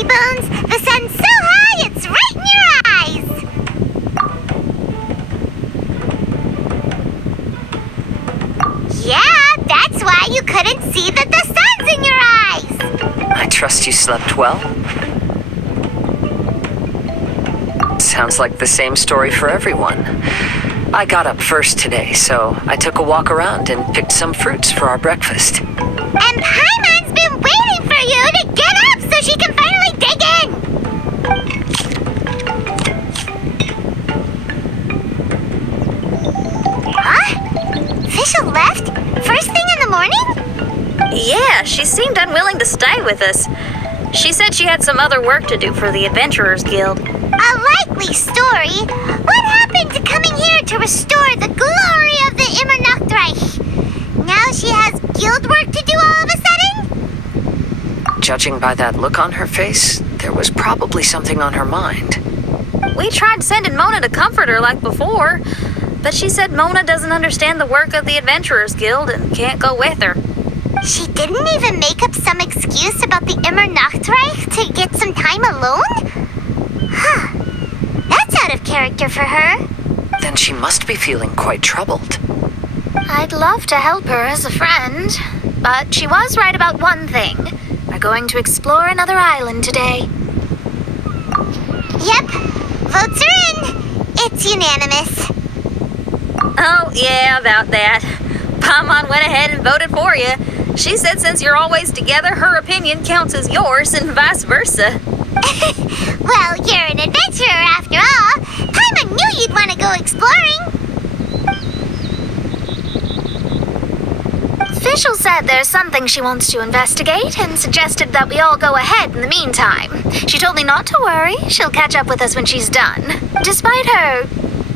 lazy bones. The sun's so high, it's right in your eyes. Yeah, that's why you couldn't see that the sun's in your eyes. I trust you slept well. Sounds like the same story for everyone. I got up first today, so I took a walk around and picked some fruits for our breakfast. And Paimon's been waiting for you to get up so she can finally dig in. Huh? Fischl left? First thing in the morning? Yeah, she seemed unwilling to stay with us. She said she had some other work to do for the Adventurers Guild. A likely story. What happened to coming here to restore the glory of the Immernachtreich? Now she has guild work to do all of a sudden? Judging by that look on her face, there was probably something on her mind. We tried sending Mona to comfort her like before, but she said Mona doesn't understand the work of the Adventurers Guild and can't go with her. She didn't even make up some excuse about the Immernachtreich to get some time alone? Huh. That's out of character for her. Then she must be feeling quite troubled. I'd love to help her as a friend, but she was right about one thing. We're going to explore another island today. Yep. Votes are in. It's unanimous. Oh, yeah, about that. Paimon went ahead and voted for you. She said since you're always together, her opinion counts as yours and vice versa. Well, you're an adventurer after all. Paimon knew you'd want to go exploring. Fischl said there's something she wants to investigate and suggested that we all go ahead in the meantime. She told me not to worry. She'll catch up with us when she's done. Despite her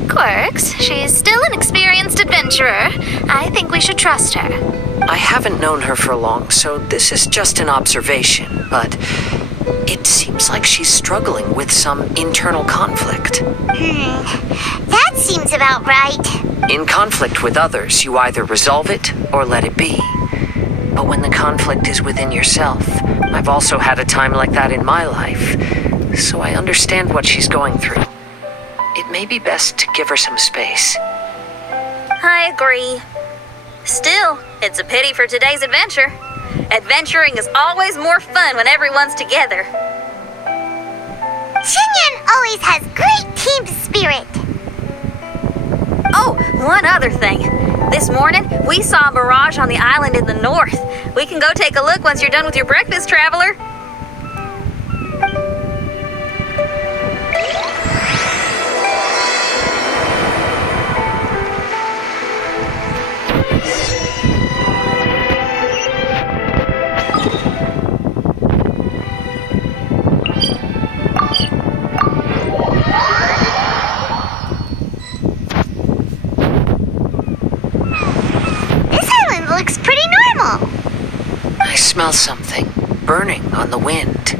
quirks, she's still an experienced adventurer. I think we should trust her. I haven't known her for long, so this is just an observation, but it seems like she's struggling with some internal conflict. That seems about right. In conflict with others, you either resolve it or let it be. But when the conflict is within yourself, I've also had a time like that in my life, so I understand what she's going through. It may be best to give her some space. I agree. Still, it's a pity for today's adventure. Adventuring is always more fun when everyone's together. Xinyan always has great team spirit. Oh, one other thing. This morning, we saw a mirage on the island in the north. We can go take a look once you're done with your breakfast, traveler. Looks pretty normal. I smell something burning on the wind.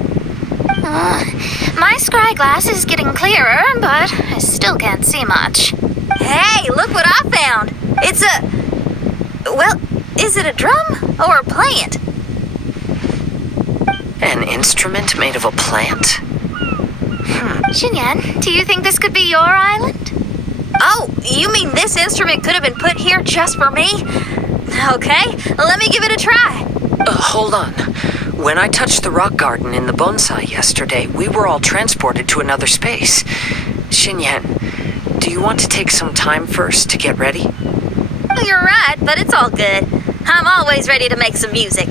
My scry glass is getting clearer, but I still can't see much. Hey, look what I found. It's a... Well, is it a drum or a plant? An instrument made of a plant? Xinyan, do you think this could be your island? Oh, you mean this instrument could have been put here just for me? Okay, let me give it a try. Hold on. When I touched the rock garden in the bonsai yesterday, we were all transported to another space. Xinyan, do you want to take some time first to get ready? Well, you're right, but it's all good. I'm always ready to make some music.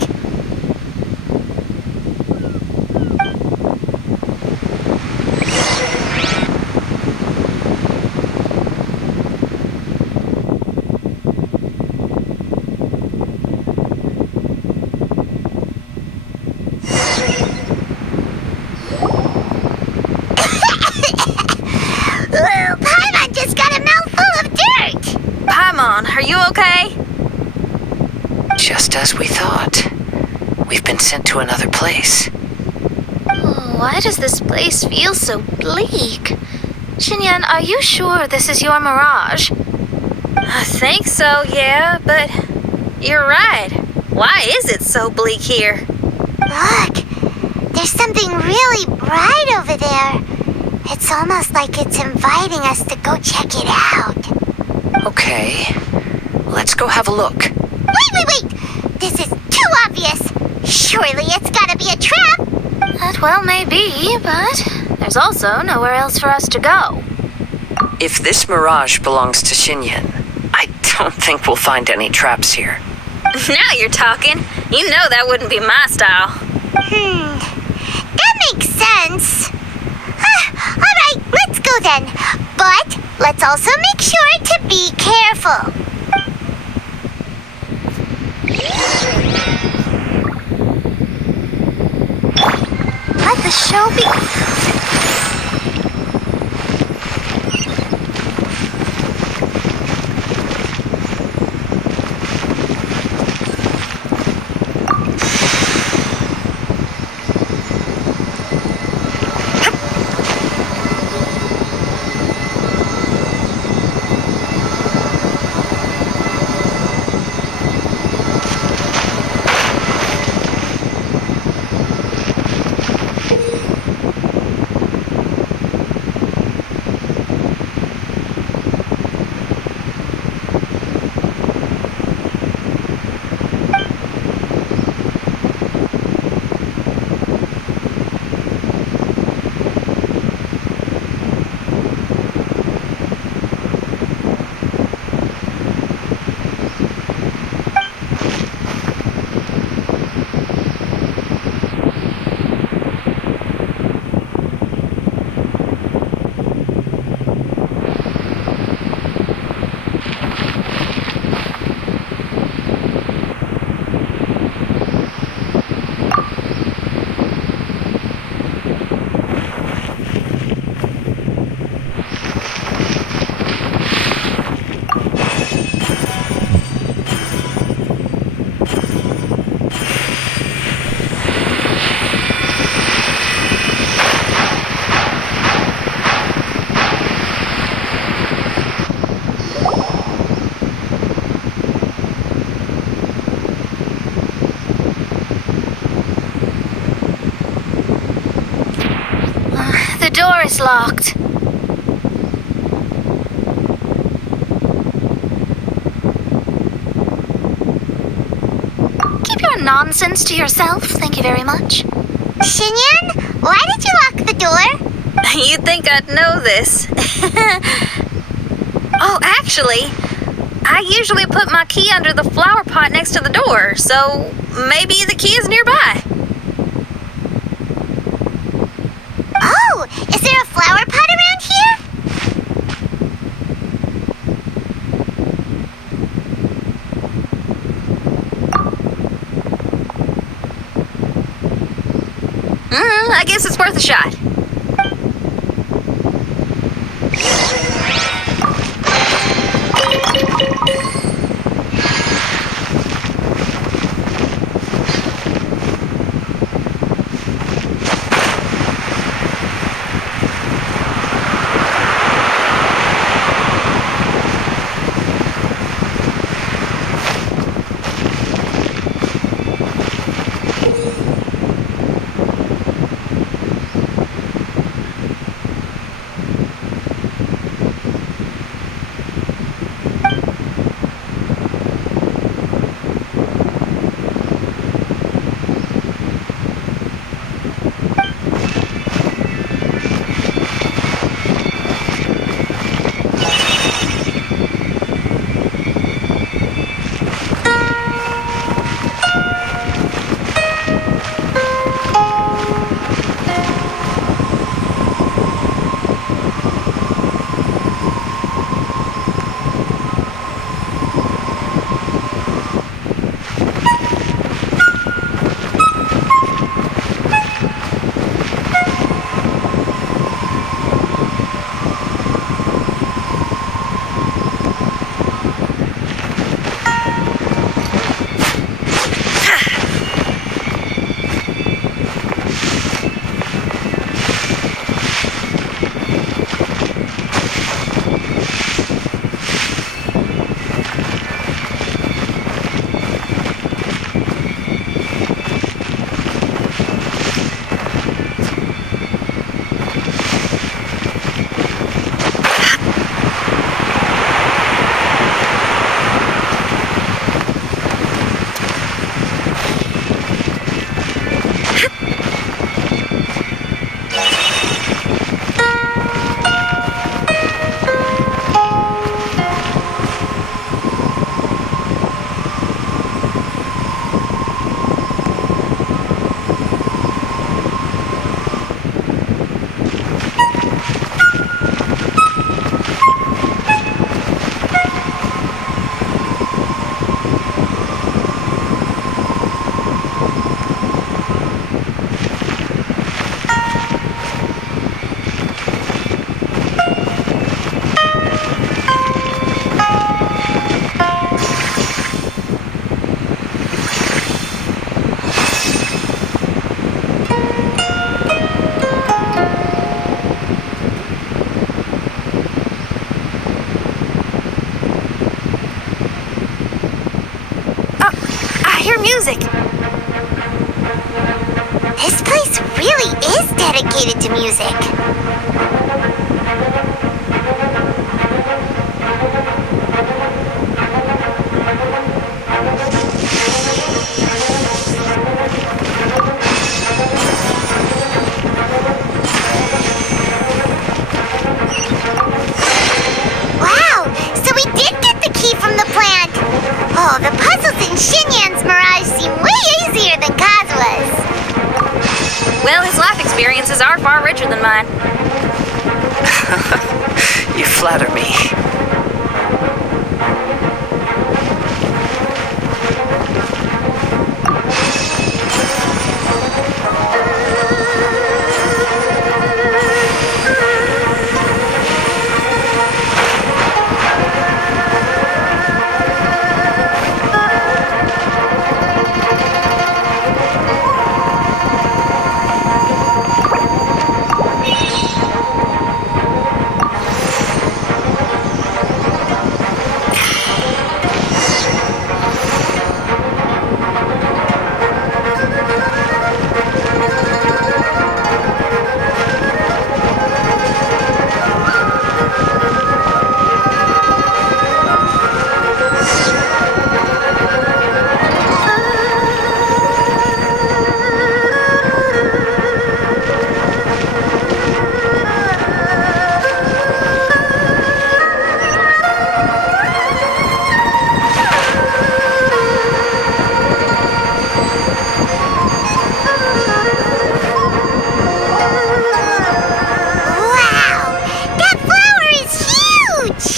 Are you okay? Just as we thought. We've been sent to another place. Why does this place feel so bleak? Xinyan, are you sure this is your mirage? I think so, yeah, but you're right. Why is it so bleak here? Look, There's something really bright over there. It's almost like it's inviting us to go check it out. Okay. Let's go have a look. Wait! This is too obvious. Surely it's gotta be a trap. That well may be, but there's also nowhere else for us to go. If this mirage belongs to Xinyan, I don't think we'll find any traps here. Now you're talking. You know that wouldn't be my style. That makes sense. Alright, let's go then. But let's also make sure to be careful. Let the show be. The door is locked. Keep your nonsense to yourself, thank you very much. Xinyan, why did you lock the door? You'd think I'd know this. Oh, actually, I usually put my key under the flower pot next to the door, so maybe the key is nearby. Oh, is there a flower pot around here? I guess it's worth a shot. music. This place really is dedicated to music. Wow, so we did get the key from the plant. Oh, the puzzles in Xinyan's Mirage seem way easier than Kazua's. Well, his life experiences are far richer than mine. You flatter me. Wow, that flower is huge!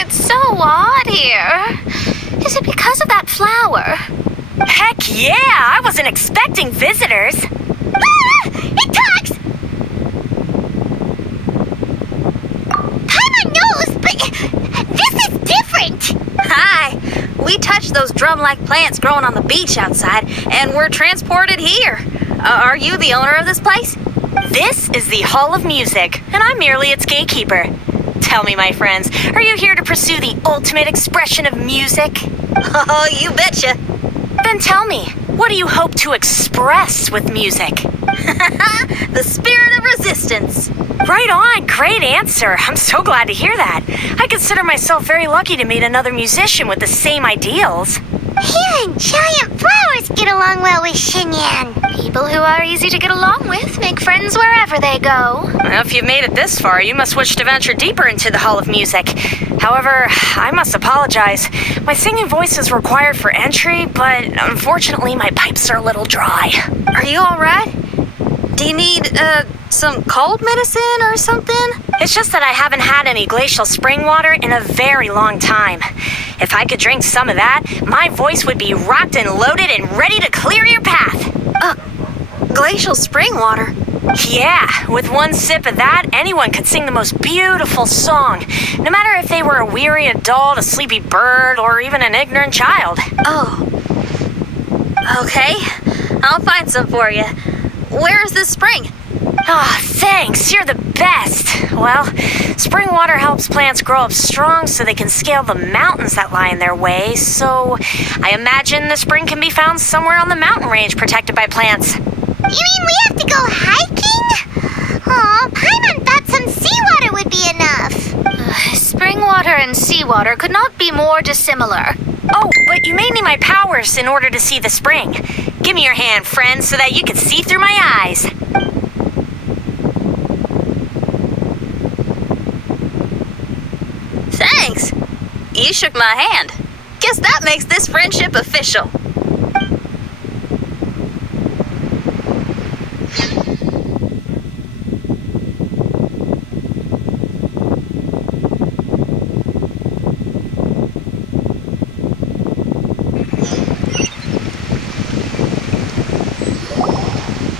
It's so odd here. Is it because of that flower? Heck yeah! I wasn't expecting visitors. Ah, it talks! Paimon knows, but this is different. Hi! We touched those drum-like plants growing on the beach outside, and we're transported here. Are you the owner of this place? This is the Hall of Music, and I'm merely its gatekeeper. Tell me, my friends, are you here to pursue the ultimate expression of music? Oh, you betcha. Then tell me, what do you hope to express with music? The spirit of resistance. Right on, great answer. I'm so glad to hear that. I consider myself very lucky to meet another musician with the same ideals. Even giant flowers get along well with Xinyan. People who are easy to get along with make friends wherever they go. Well, if you've made it this far, you must wish to venture deeper into the Hall of Music. However, I must apologize. My singing voice is required for entry, but unfortunately my pipes are a little dry. Are you all right? Do you need, some cold medicine or something? It's just that I haven't had any glacial spring water in a very long time. If I could drink some of that, my voice would be rocked and loaded and ready to clear your path. Glacial spring water. Yeah, with one sip of that, anyone could sing the most beautiful song, no matter if they were a weary adult, a sleepy bird, or even an ignorant child. Oh. Okay. I'll find some for you. Where is this spring? Ah, thanks. You're the best. Well, spring water helps plants grow up strong so they can scale the mountains that lie in their way, so I imagine the spring can be found somewhere on the mountain range protected by plants. You mean we have to go hiking? Aw, Paimon thought some seawater would be enough. Spring water and seawater could not be more dissimilar. Oh, but you may need my powers in order to see the spring. Give me your hand, friend, so that you can see through my eyes. Thanks. You shook my hand. Guess that makes this friendship official.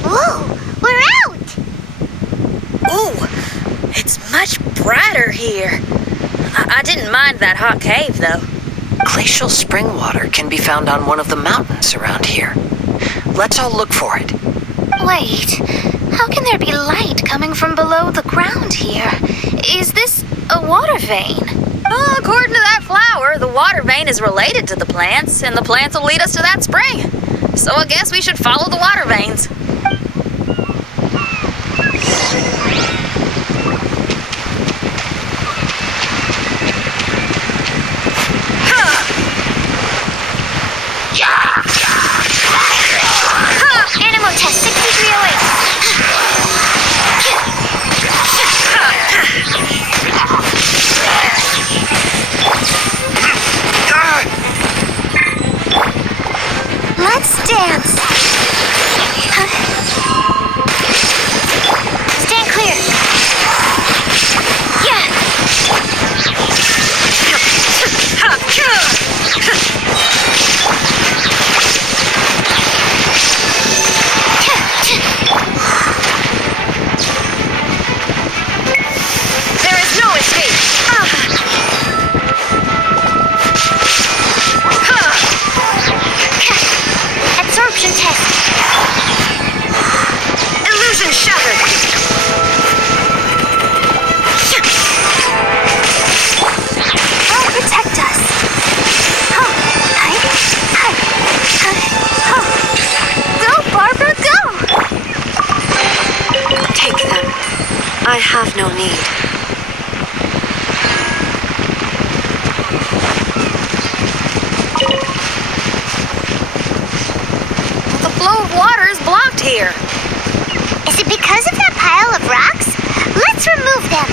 Whoa, we're out! Ooh, it's much brighter here. I didn't mind that hot cave, though. Glacial spring water can be found on one of the mountains around here. Let's all look for it. Wait, how can there be light coming from below the ground here? Is this a water vein? According to that flower, Or the water vein is related to the plants, and the plants will lead us to that spring. So I guess we should follow the water veins. Animal test 6308. Let's dance. Stand clear. Yeah. There is no escape. Absorption test. Illusion shattered. Oh, protect us. Go, Barbara, go! Take them. I have no need. The flow of water is blocked here. Is it because of that pile of rocks? Let's remove them.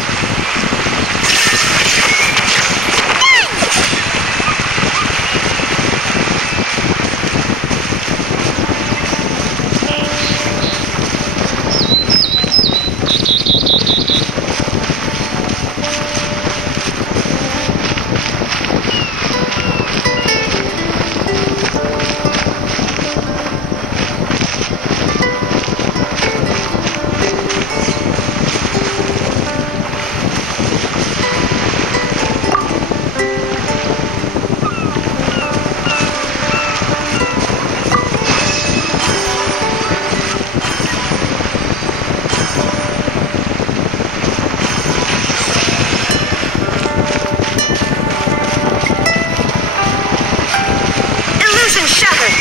Illusion shattered.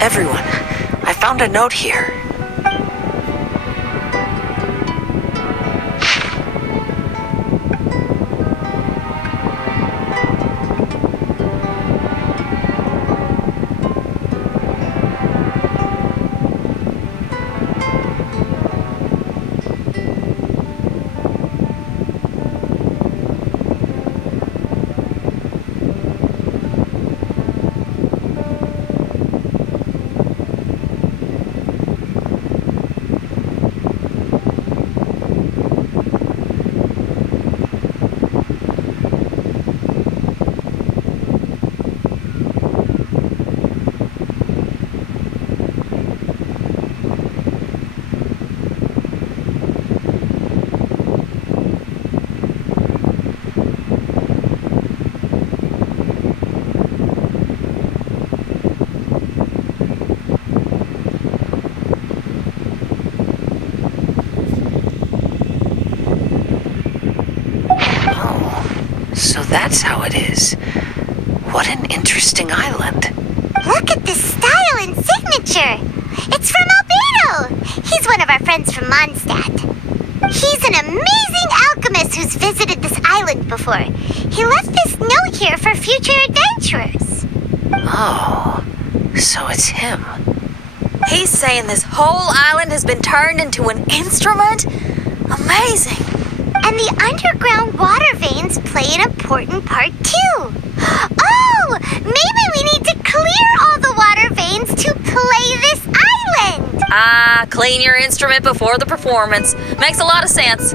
Everyone, I found a note here. So that's how it is. What an interesting island. Look at this style and signature. It's from Albedo. He's one of our friends from Mondstadt. He's an amazing alchemist who's visited this island before. He left this note here for future adventurers. Oh, so it's him. He's saying this whole island has been turned into an instrument? Amazing. And the underground water veins play an important part too. Oh, maybe we need to clear all the water veins to play this island. Ah, clean your instrument before the performance. Makes a lot of sense.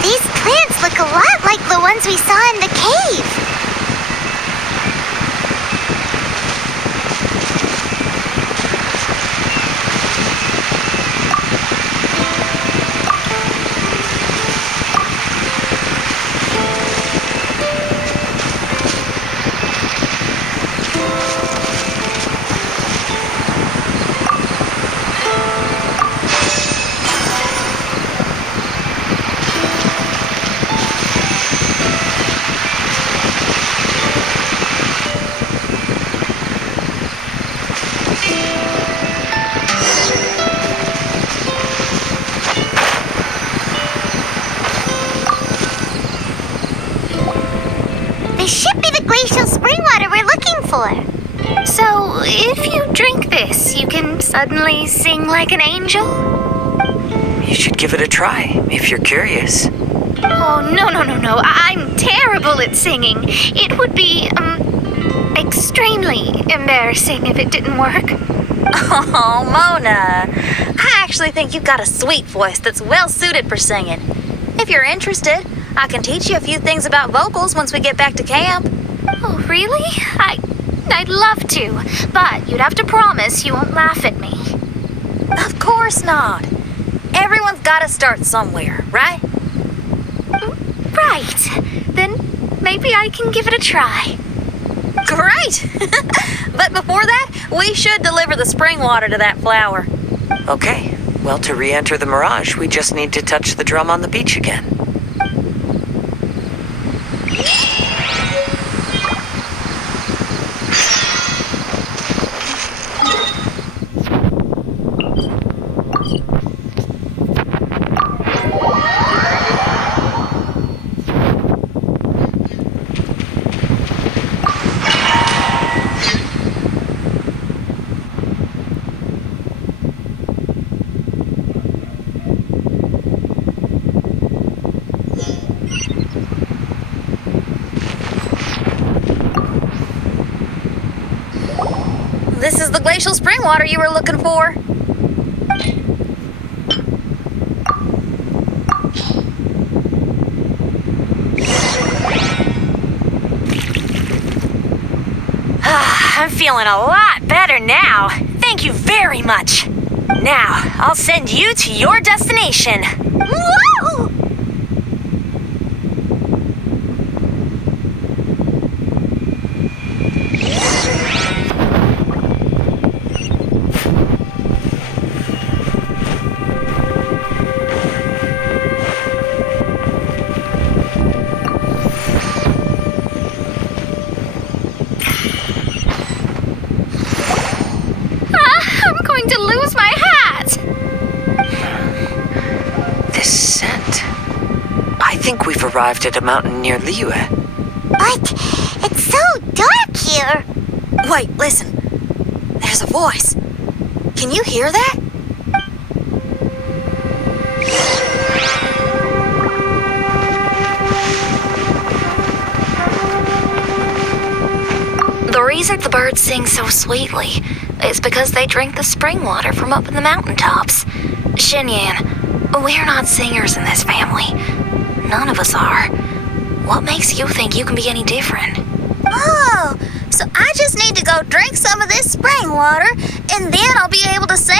These plants look a lot like the ones we saw in the cave. This should be the glacial spring water we're looking for. So, if you drink this, you can suddenly sing like an angel? You should give it a try, if you're curious. Oh, no. I'm terrible at singing. It would be, extremely embarrassing if it didn't work. Oh, Mona. I actually think you've got a sweet voice that's well suited for singing. If you're interested, I can teach you a few things about vocals once we get back to camp. Oh, really? I'd love to, but you'd have to promise you won't laugh at me. Of course not. Everyone's got to start somewhere, right? Right. Then maybe I can give it a try. Great! But before that, we should deliver the spring water to that flower. Okay, well, to re-enter the Mirage, we just need to touch the drum on the beach again. This is the glacial spring water you were looking for. I'm feeling a lot better now. Thank you very much. Now, I'll send you to your destination. Whoa! I'm going to lose my hat. This scent. I think we've arrived at a mountain near Liyue. But it's so dark here. Wait, listen. There's a voice. Can you hear that? The reason the birds sing so sweetly is because they drink the spring water from up in the mountaintops. Xinyan, we're not singers in this family. None of us are. What makes you think you can be any different? Oh, so I just need to go drink some of this spring water, and then I'll be able to sing?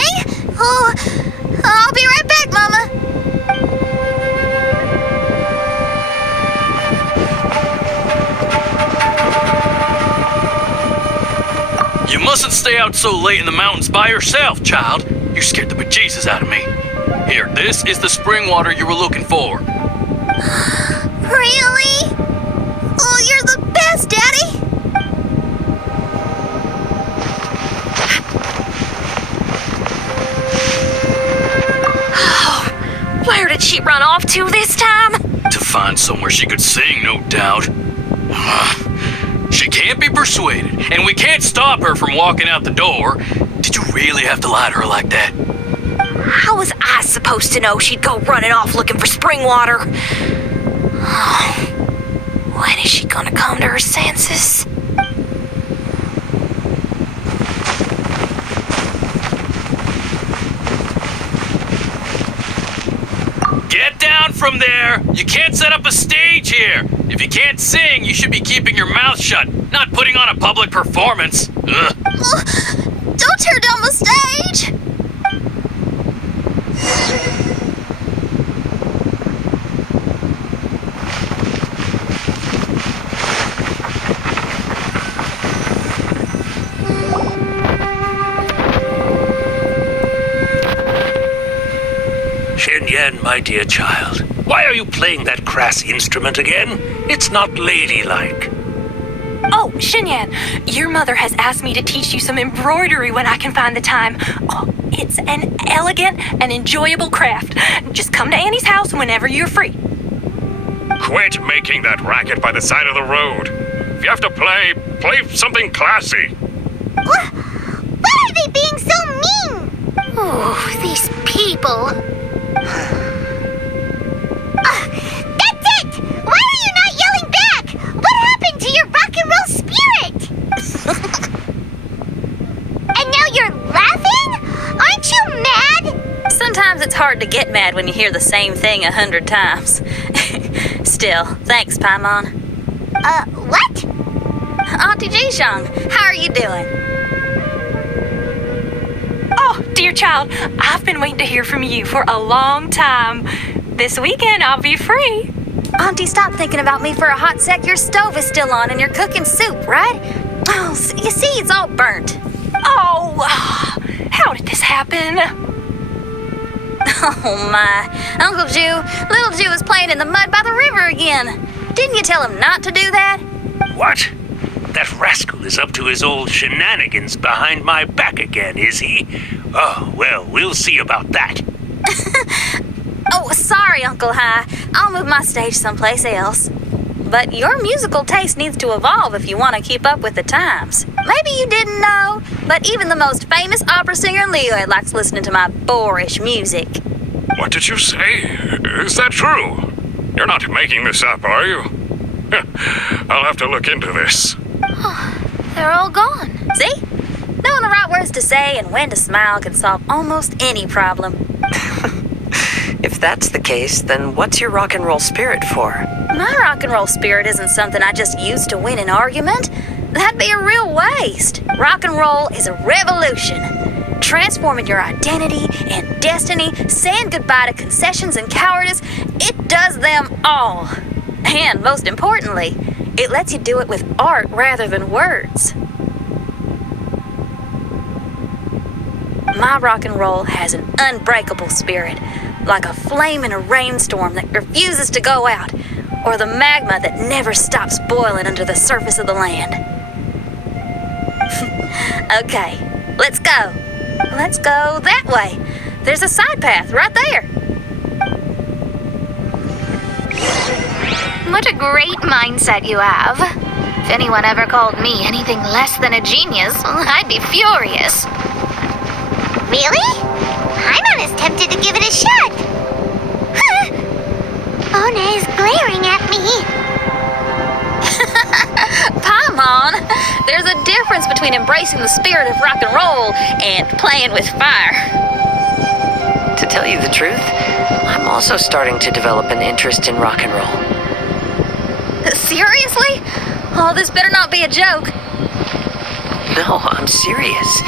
Oh, I'll be right back, Mama. You mustn't stay out so late in the mountains by yourself, child. You scared the bejesus out of me. Here, this is the spring water you were looking for. Really? Oh, you're the best, Daddy. Where did she run off to this time? To find somewhere she could sing, no doubt. She can't be persuaded, and we can't stop her from walking out the door. Did you really have to lie to her like that? How was I supposed to know she'd go running off looking for spring water? When is she gonna come to her senses? Get down from there! You can't set up a stage here! If you can't sing, you should be keeping your mouth shut, not putting on a public performance. Ugh. Don't tear down the stage. Xinyan, my dear child, why are you playing that crass instrument again? It's not ladylike. Oh, Xinyan, your mother has asked me to teach you some embroidery when I can find the time. Oh, it's an elegant and enjoyable craft. Just come to Annie's house whenever you're free. Quit making that racket by the side of the road. If you have to play something classy. Why are they being so mean? Oh, these people. That's it! Why are you not yelling back? What happened to your rock and roll spirit? And now you're laughing? Aren't you mad? Sometimes it's hard to get mad when you hear the same thing 100 times. Still, thanks, Paimon. What? Auntie Jishang, how are you doing? Oh, dear child, I've been waiting to hear from you for a long time. This weekend, I'll be free. Auntie, stop thinking about me for a hot sec. Your stove is still on and you're cooking soup, right? Oh, you see, it's all burnt. Oh, how did this happen? Oh, my. Uncle Jew, little Jew is playing in the mud by the river again. Didn't you tell him not to do that? What? That rascal is up to his old shenanigans behind my back again, is he? Oh, well, we'll see about that. Oh, sorry, Uncle High. I'll move my stage someplace else. But your musical taste needs to evolve if you want to keep up with the times. Maybe you didn't know, but even the most famous opera singer Leo likes listening to my boorish music. What did you say? Is that true? You're not making this up, are you? I'll have to look into this. They're all gone. See? Knowing the right words to say and when to smile can solve almost any problem. If that's the case, then what's your rock and roll spirit for? My rock and roll spirit isn't something I just use to win an argument. That'd be a real waste. Rock and roll is a revolution. Transforming your identity and destiny, saying goodbye to concessions and cowardice, it does them all. And most importantly, it lets you do it with art rather than words. My rock and roll has an unbreakable spirit, like a flame in a rainstorm that refuses to go out, or the magma that never stops boiling under the surface of the land. Okay, let's go. Let's go that way. There's a side path right there. What a great mindset you have. If anyone ever called me anything less than a genius, I'd be furious. Really? I'm not as tempted to give it a shot. Ona is glaring at me. Paimon, there's a difference between embracing the spirit of rock and roll and playing with fire. To tell you the truth, I'm also starting to develop an interest in rock and roll. Seriously? Oh, this better not be a joke. No, I'm serious.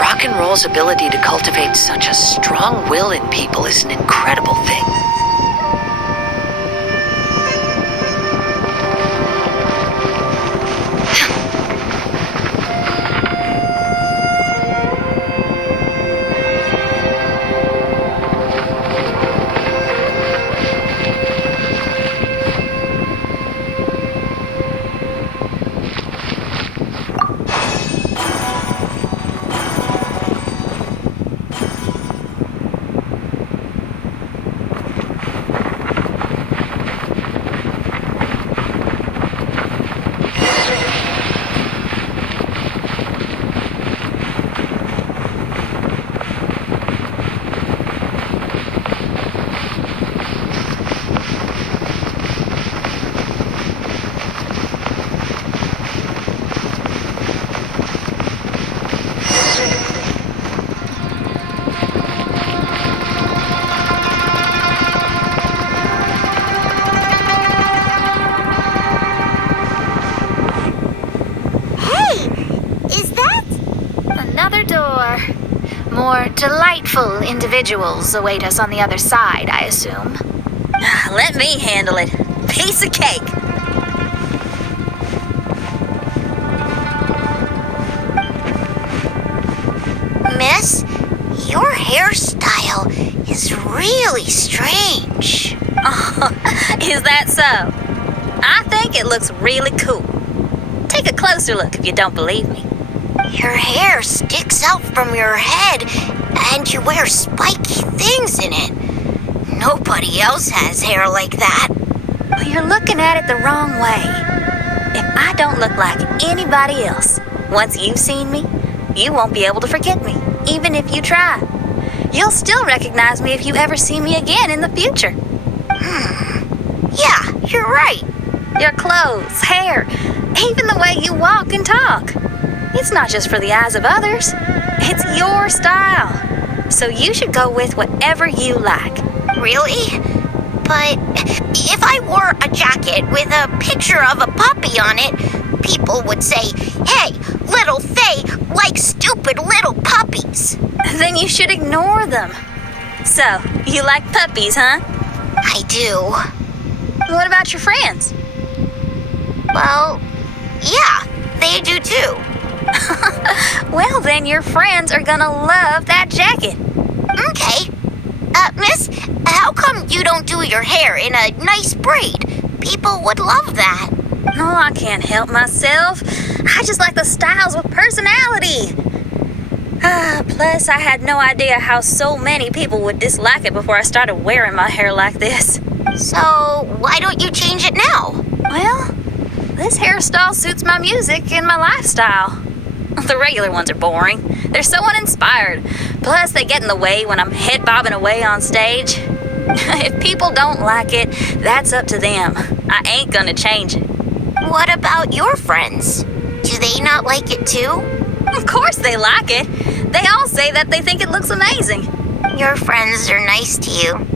Rock and roll's ability to cultivate such a strong will in people is an incredible thing. Another door. More delightful individuals await us on the other side, I assume. Let me handle it. Piece of cake. Miss, your hairstyle is really strange. Is that so? I think it looks really cool. Take a closer look if you don't believe me. Your hair sticks out from your head, and you wear spiky things in it. Nobody else has hair like that. Well, you're looking at it the wrong way. If I don't look like anybody else, once you've seen me, you won't be able to forget me, even if you try. You'll still recognize me if you ever see me again in the future. Yeah, you're right. Your clothes, hair, even the way you walk and talk. It's not just for the eyes of others. It's your style. So you should go with whatever you like. Really? But if I wore a jacket with a picture of a puppy on it, people would say, "Hey, little Faye likes stupid little puppies." Then you should ignore them. So, you like puppies, huh? I do. What about your friends? Well, yeah, they do too. Well, then your friends are gonna love that jacket. Okay. Miss, how come you don't do your hair in a nice braid? People would love that. No, I can't help myself. I just like the styles with personality. Plus, I had no idea how so many people would dislike it before I started wearing my hair like this. So, why don't you change it now? Well, this hairstyle suits my music and my lifestyle. The regular ones are boring. They're so uninspired. Plus, they get in the way when I'm head bobbing away on stage. If people don't like it, that's up to them. I ain't gonna change it. What about your friends? Do they not like it too? Of course they like it. They all say that they think it looks amazing. Your friends are nice to you.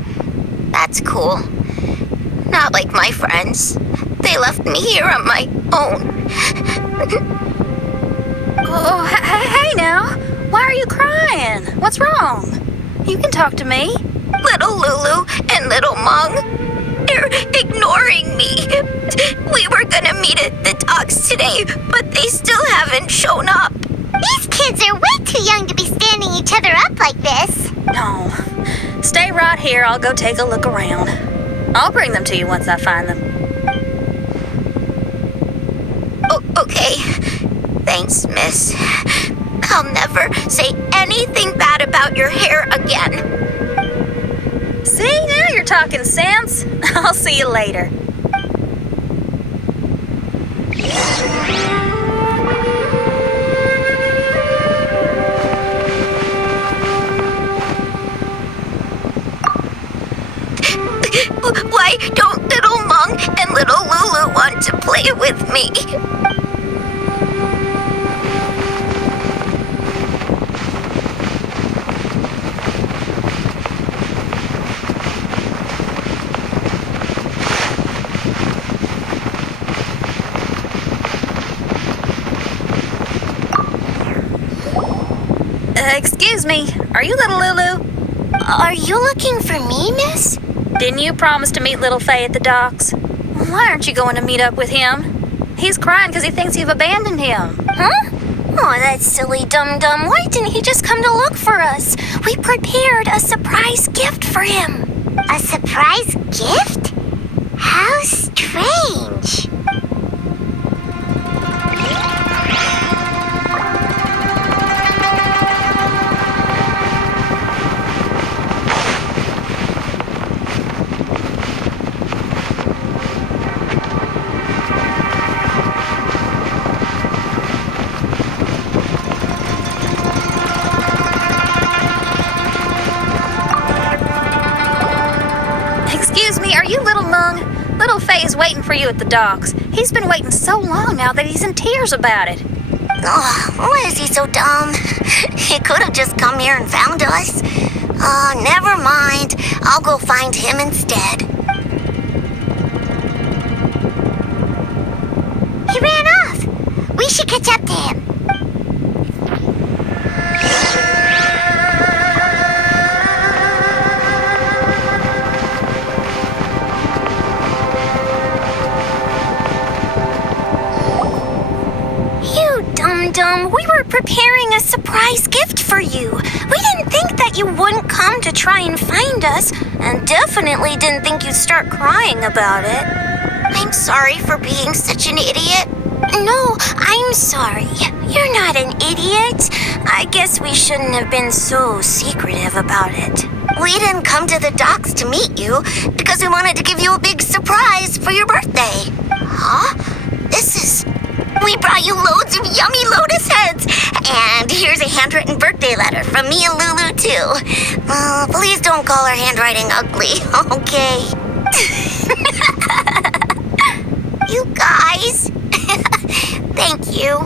That's cool. Not like my friends. They left me here on my own. Oh, hey now. Why are you crying? What's wrong? You can talk to me. Little Lulu and little Mung, they're ignoring me. We were gonna meet at the docks today, but they still haven't shown up. These kids are way too young to be standing each other up like this. No. Stay right here. I'll go take a look around. I'll bring them to you once I find them. Oh, okay. Thanks, miss. I'll never say anything bad about your hair again. See, now you're talking sense. I'll see you later. Why don't little Mung and little Lulu want to play with me? Excuse me, are you little Lulu? Are you looking for me, miss? Didn't you promise to meet little Faye at the docks? Why aren't you going to meet up with him? He's crying because he thinks you've abandoned him. Huh? Oh, that silly dum-dum. Why didn't he just come to look for us? We prepared a surprise gift for him. A surprise gift? How strange. Excuse me, are you little Mung? Little Faye's waiting for you at the docks. He's been waiting so long now that he's in tears about it. Oh, why is he so dumb? He could have just come here and found us. Oh, never mind. I'll go find him instead. He ran off. We should catch up to him. Dum, we were preparing a surprise gift for you. We didn't think that you wouldn't come to try and find us, and definitely didn't think you'd start crying about it. I'm sorry for being such an idiot. No, I'm sorry. You're not an idiot. I guess we shouldn't have been so secretive about it. We didn't come to the docks to meet you because we wanted to give you a big surprise for your birthday. Huh? We brought you loads of yummy lotus heads. And here's a handwritten birthday letter from me and Lulu, too. Please don't call her handwriting ugly, okay? You guys. Thank you.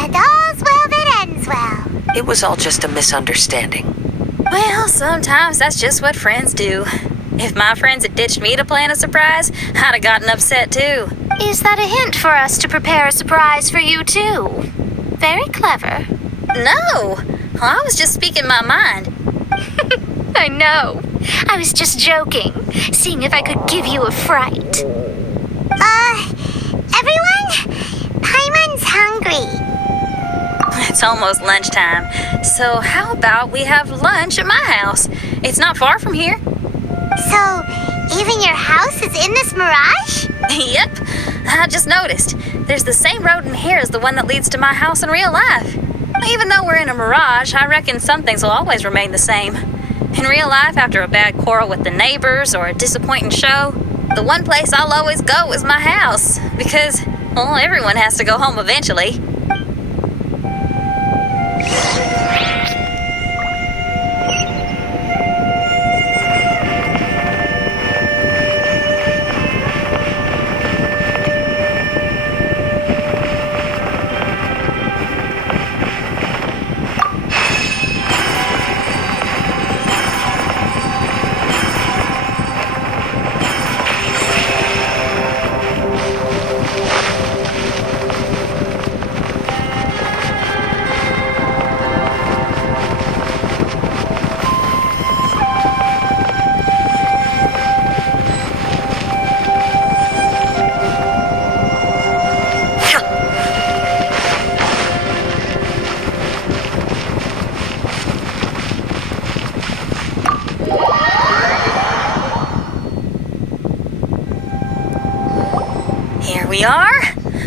And all's well that ends well. It was all just a misunderstanding. Well, sometimes that's just what friends do. If my friends had ditched me to plan a surprise, I'd have gotten upset too. Is that a hint for us to prepare a surprise for you, too? Very clever. No! I was just speaking my mind. I know. I was just joking, seeing if I could give you a fright. Everyone? Paimon's hungry. It's almost lunchtime, so how about we have lunch at my house? It's not far from here. So, even your house is in this mirage? Yep, I just noticed. There's the same road in here as the one that leads to my house in real life. Even though we're in a mirage, I reckon some things will always remain the same. In real life, after a bad quarrel with the neighbors or a disappointing show, the one place I'll always go is my house. Because, well, everyone has to go home eventually. Here we are.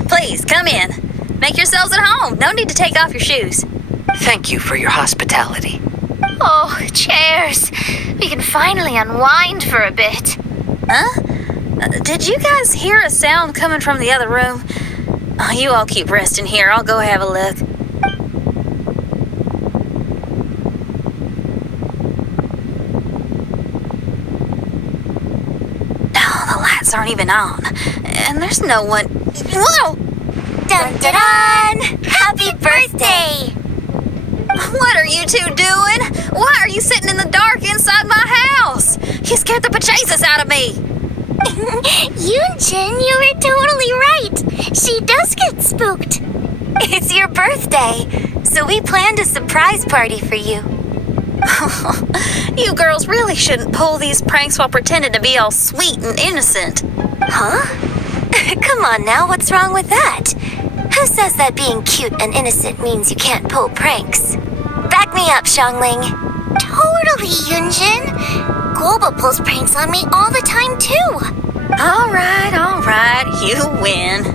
Please, come in. Make yourselves at home. No need to take off your shoes. Thank you for your hospitality. Oh, chairs. We can finally unwind for a bit. Huh? Did you guys hear a sound coming from the other room? Oh, you all keep resting here. I'll go have a look. Oh, the lights aren't even on. And there's no one. Whoa! Dun dun dun! Happy birthday! What are you two doing? Why are you sitting in the dark inside my house? You scared the bejesus out of me. Yunjin, you were totally right. She does get spooked. It's your birthday, so we planned a surprise party for you. You girls really shouldn't pull these pranks while pretending to be all sweet and innocent. Huh? Come on now, what's wrong with that? Who says that being cute and innocent means you can't pull pranks? Back me up, Xiangling. Totally, Yunjin. Guoba pulls pranks on me all the time, too. All right, you win.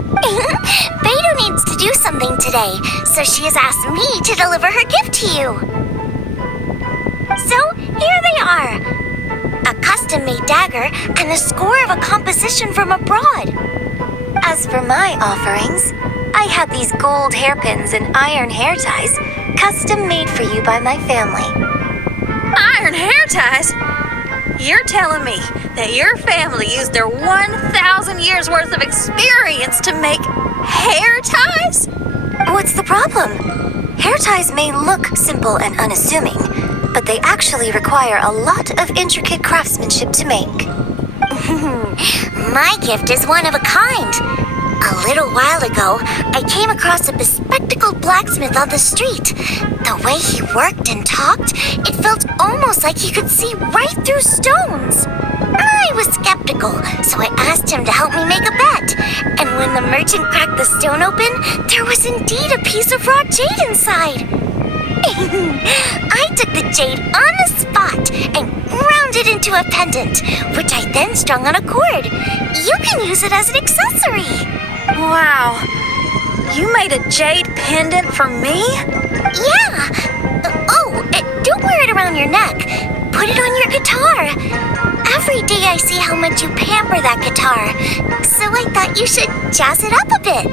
Beidou needs to do something today, so she has asked me to deliver her gift to you. So, here they are. A custom-made dagger and a score of a composition from abroad. As for my offerings, I have these gold hairpins and iron hair ties, custom made for you by my family. Iron hair ties? You're telling me that your family used their 1,000 years worth of experience to make hair ties? What's the problem? Hair ties may look simple and unassuming, but they actually require a lot of intricate craftsmanship to make. My gift is one of a kind. A little while ago, I came across a bespectacled blacksmith on the street. The way he worked and talked, it felt almost like he could see right through stones. I was skeptical, so I asked him to help me make a bet. And when the merchant cracked the stone open, there was indeed a piece of raw jade inside. I took the jade on the spot and ground it into a pendant, which I then strung on a cord. You can use it as an accessory. Wow. You made a jade pendant for me? Yeah. Don't wear it around your neck. Put it on your guitar. Every day I see how much you pamper that guitar, so I thought you should jazz it up a bit.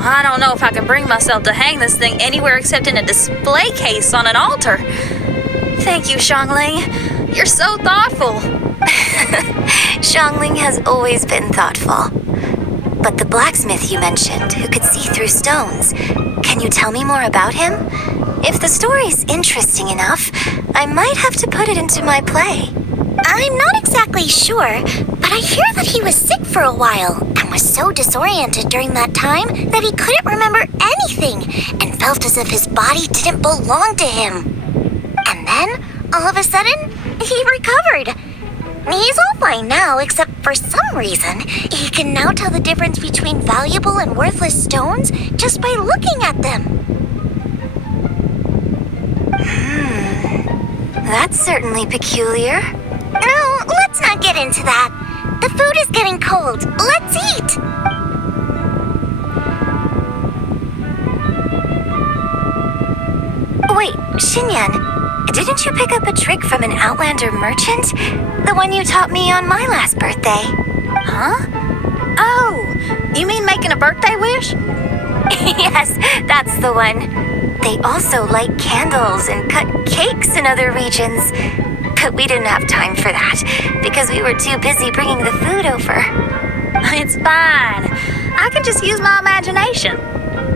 I don't know if I can bring myself to hang this thing anywhere except in a display case on an altar. Thank you, Xiangling. You're so thoughtful. Xiangling has always been thoughtful. But the blacksmith you mentioned, who could see through stones, can you tell me more about him? If the story's interesting enough, I might have to put it into my play. I'm not exactly sure, but I hear that he was sick for a while and was so disoriented during that time that he couldn't remember anything and felt as if his body didn't belong to him. And then, all of a sudden, he recovered. He's all fine now, except for some reason, he can now tell the difference between valuable and worthless stones just by looking at them. That's certainly peculiar. No, let's not get into that. The food is getting cold. Let's eat. Wait, Xinyan, didn't you pick up a trick from an Outlander merchant? The one you taught me on my last birthday. Huh? Oh, you mean making a birthday wish? Yes, that's the one. They also light candles and cut cakes in other regions. But we didn't have time for that because we were too busy bringing the food over. It's fine. I can just use my imagination.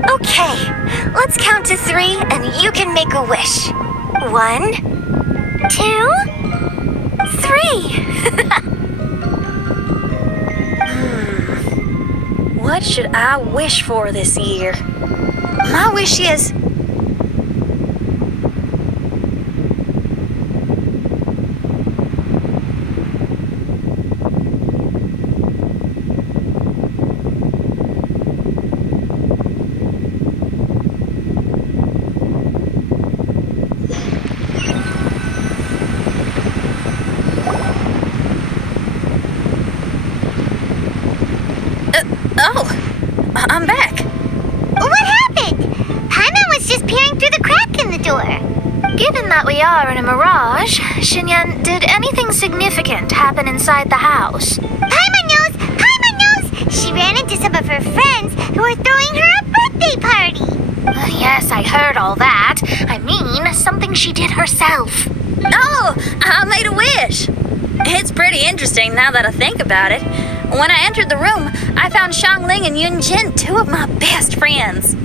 Okay, let's count to 3 and you can make a wish. 1, 2, 3. What should I wish for this year? My wish is... Oh, I'm back. What happened? Paimon was just peering through the crack in the door. Given that we are in a mirage, Xinyan, did anything significant happen inside the house? Paimon knows! Paimon knows! She ran into some of her friends who were throwing her a birthday party. Yes, I heard all that. I mean, something she did herself. Oh, I made a wish. It's pretty interesting now that I think about it. When I entered the room, I found Xiangling and Yunjin, 2 of my best friends.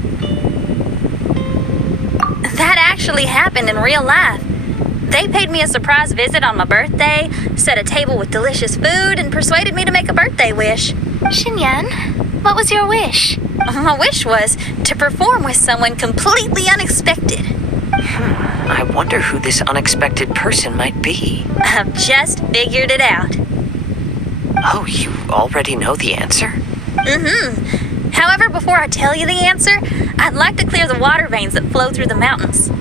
That actually happened in real life. They paid me a surprise visit on my birthday, set a table with delicious food, and persuaded me to make a birthday wish. Xinyan, what was your wish? My wish was to perform with someone completely unexpected. I wonder who this unexpected person might be. I've just figured it out. Oh, you already know the answer? Mm-hmm. However, before I tell you the answer, I'd like to clear the water veins that flow through the mountains.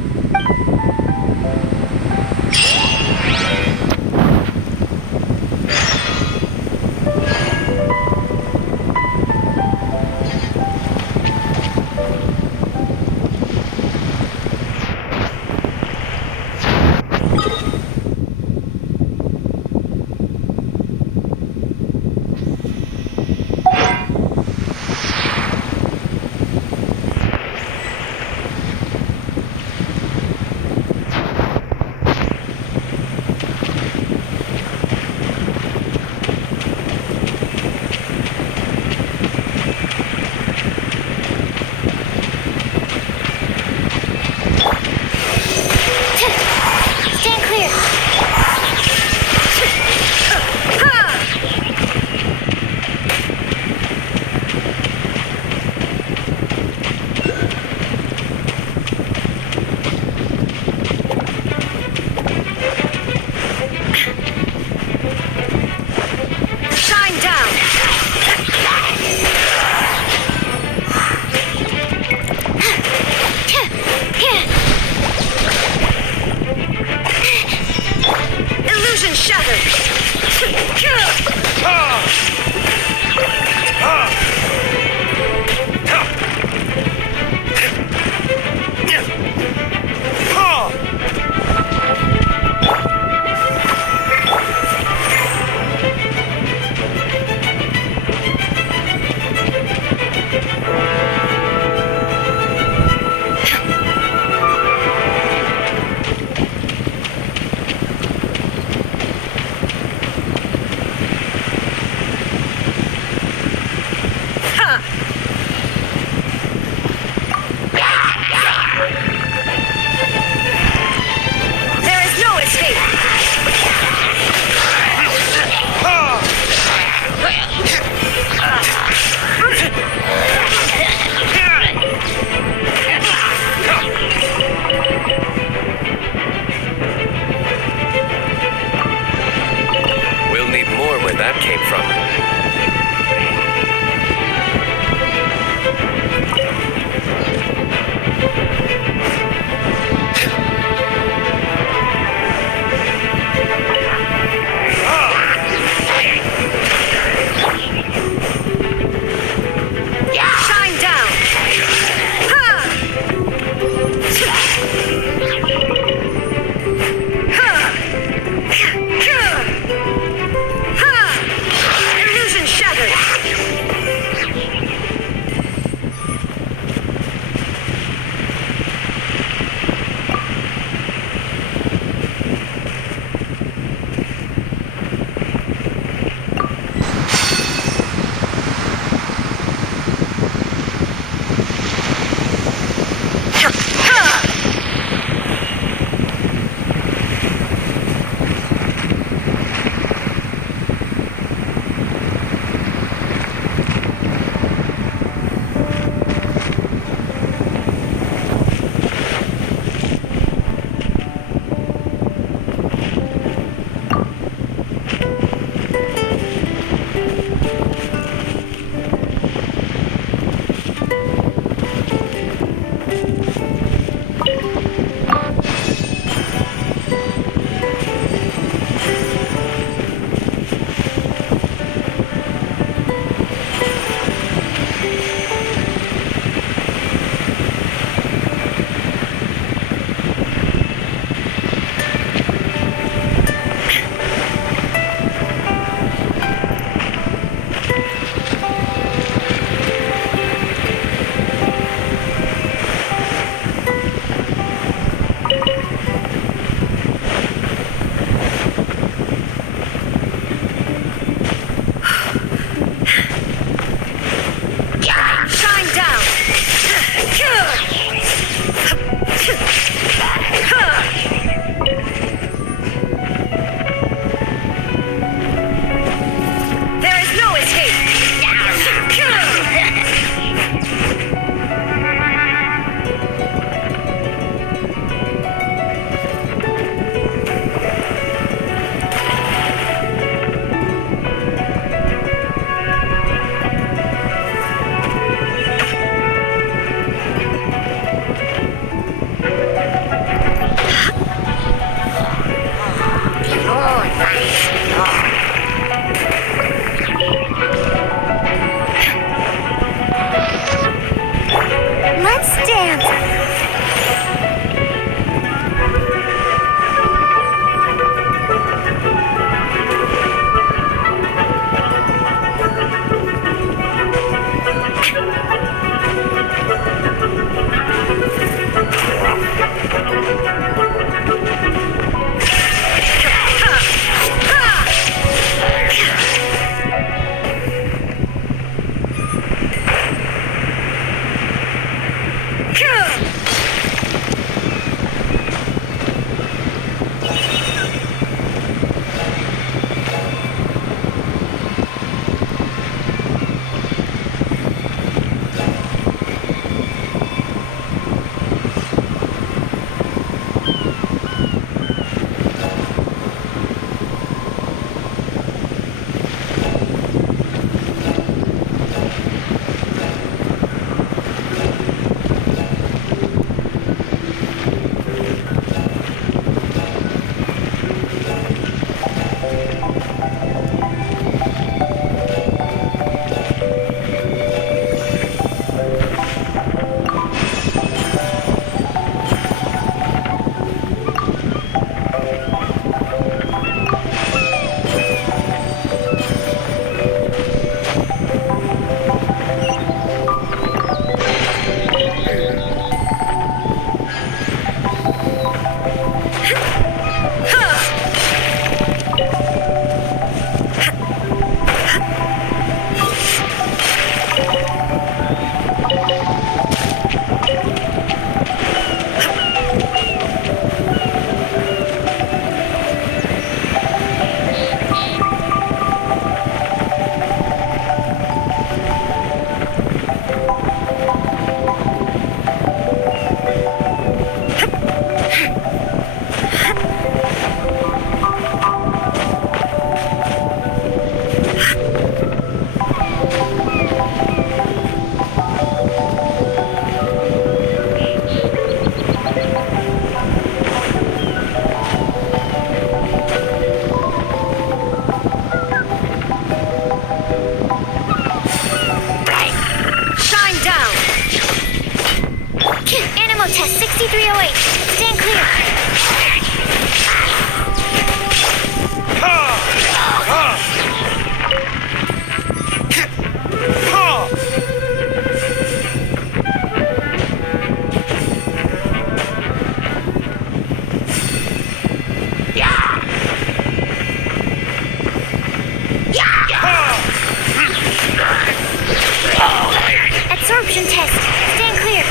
Absorption test. Stand clear.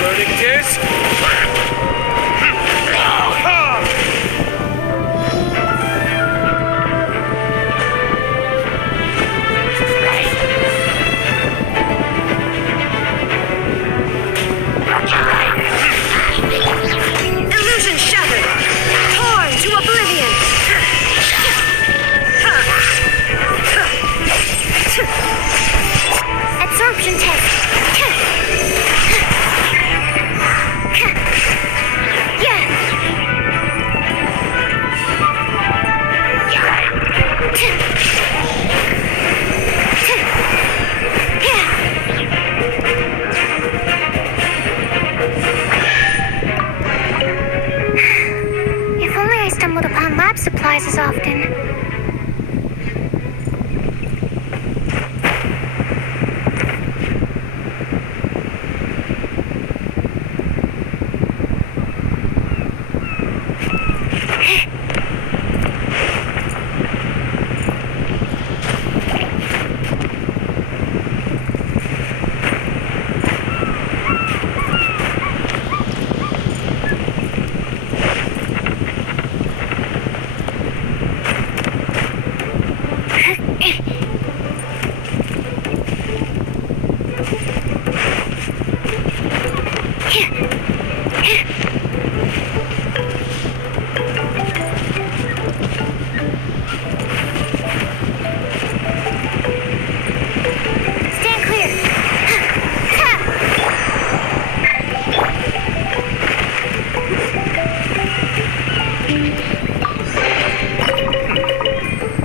Burning disc. Illusion shattered! Torn to oblivion! Absorption test. If only I stumbled upon lab supplies as often. Stand clear.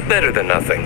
Better than nothing.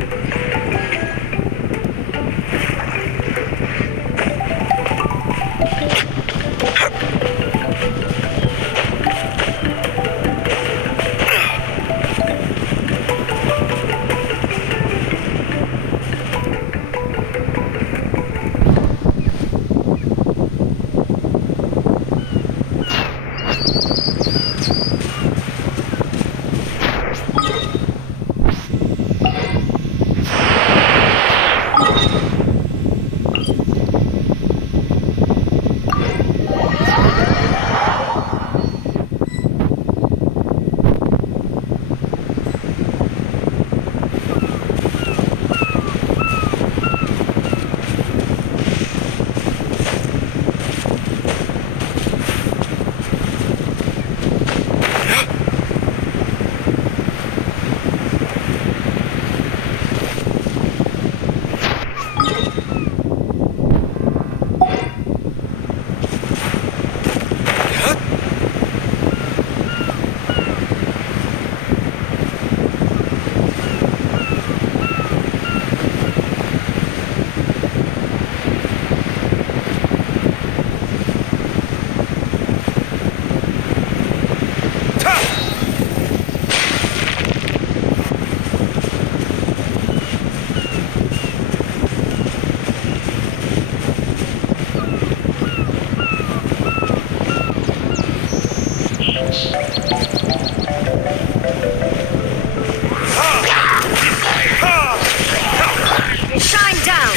Shine down!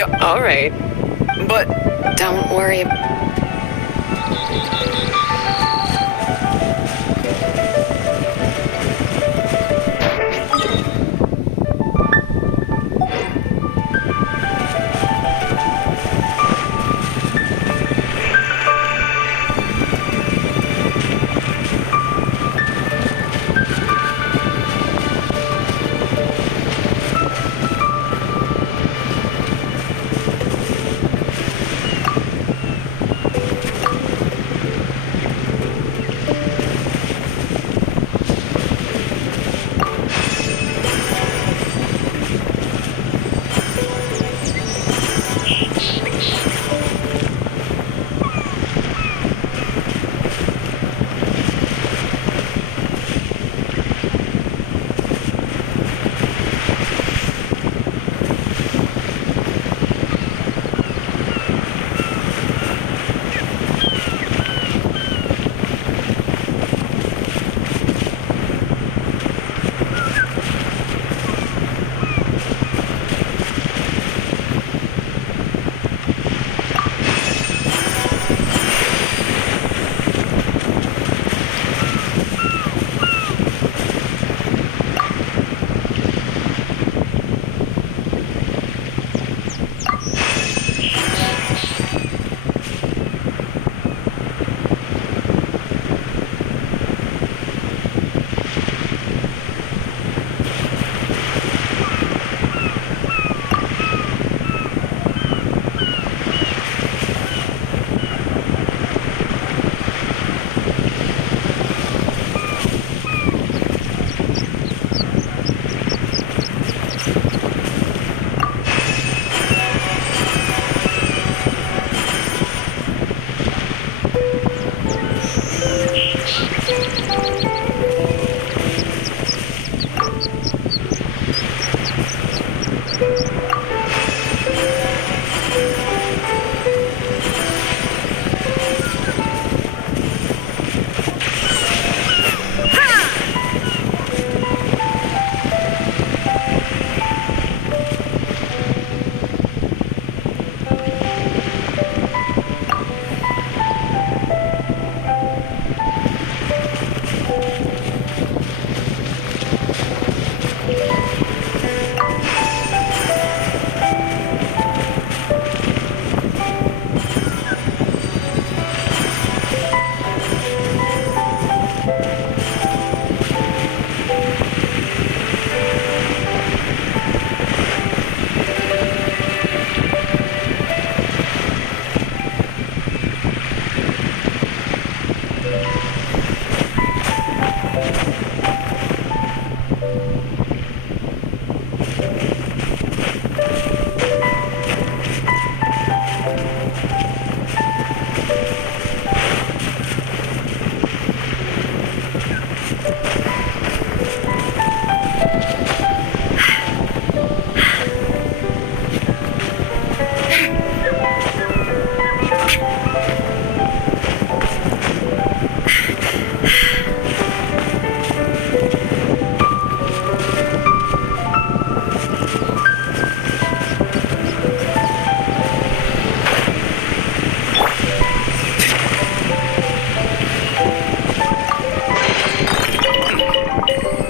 Alright. But don't worry.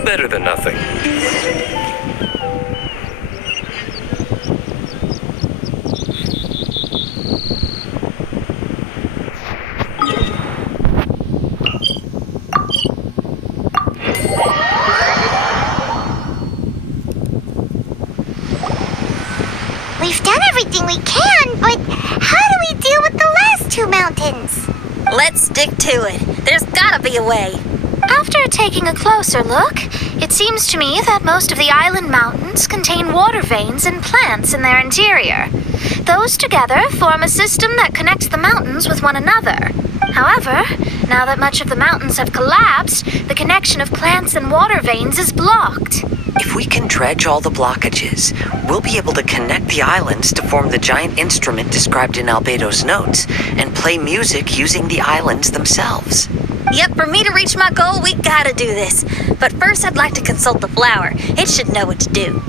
Better than nothing. We've done everything we can, but how do we deal with the last two mountains? Let's stick to it. There's gotta be a way. After taking a closer look, it seems to me that most of the island mountains contain water veins and plants in their interior. Those together form a system that connects the mountains with one another. However, now that much of the mountains have collapsed, the connection of plants and water veins is blocked. If we can dredge all the blockages, we'll be able to connect the islands to form the giant instrument described in Albedo's notes and play music using the islands themselves. Yep, for me to reach my goal, we gotta do this. But first, I'd like to consult the flower. It should know what to do.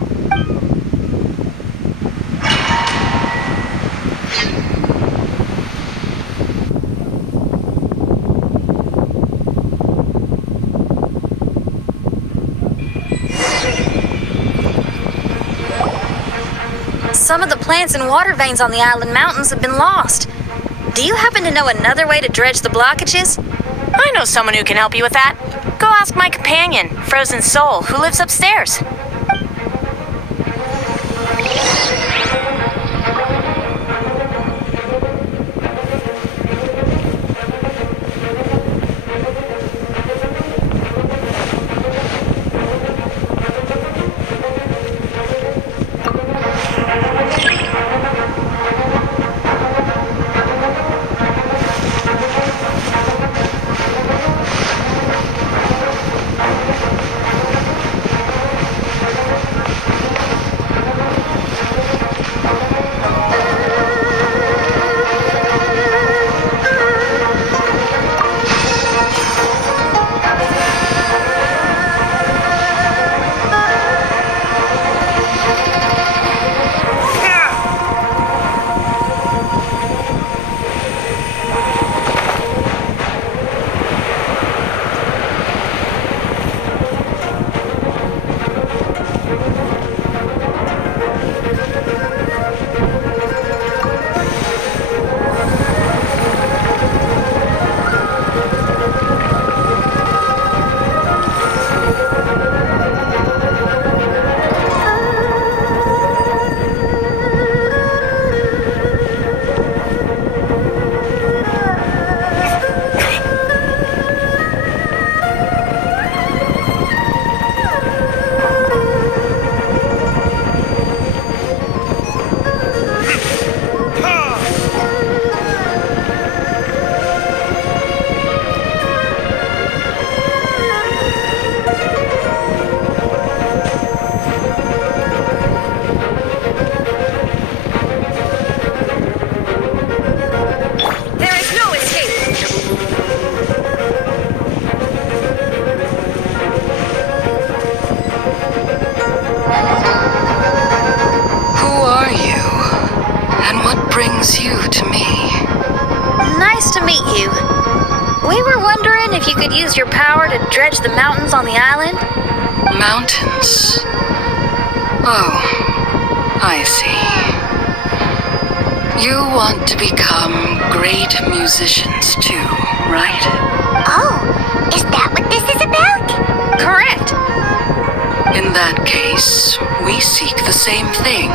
some of the plants and water veins on the island mountains have been lost. Do you happen to know another way to dredge the blockages? I know someone who can help you with that. Go ask my companion, Frozen Soul, who lives upstairs. brings you to me? Nice to meet you. We were wondering if you could use your power to dredge the mountains on the island. Mountains? Oh, I see. You want to become great musicians too, right? Oh, is that what this is about? Correct. In that case, we seek the same thing.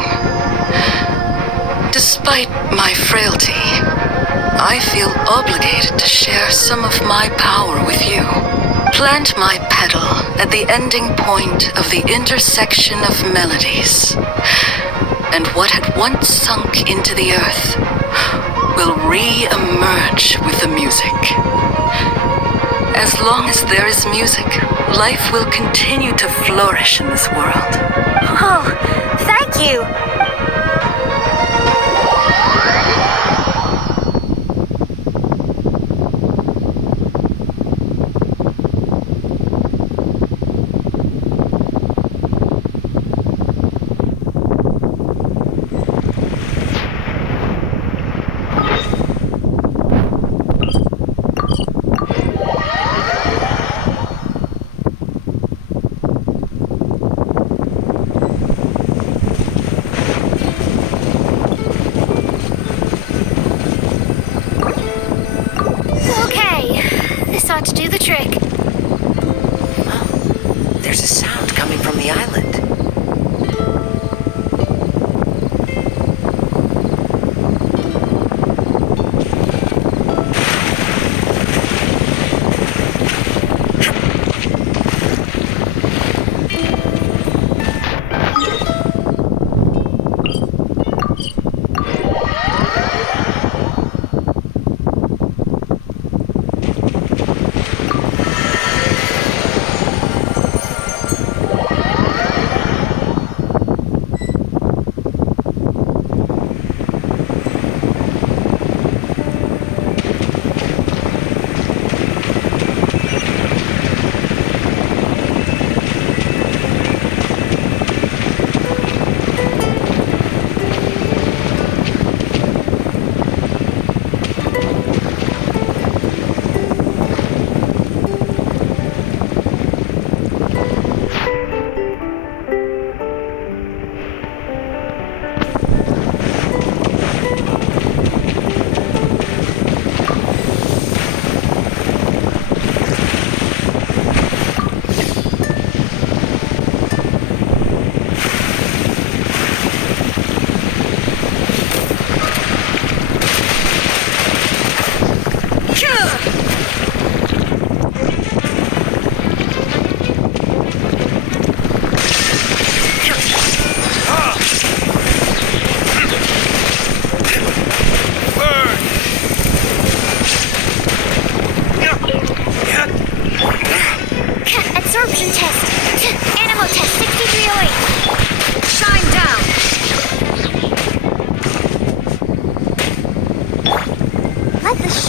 Despite my frailty, I feel obligated to share some of my power with you. Plant my petal at the ending point of the intersection of melodies, and what had once sunk into the earth will re-emerge with the music. As long as there is music, life will continue to flourish in this world. Oh, thank you.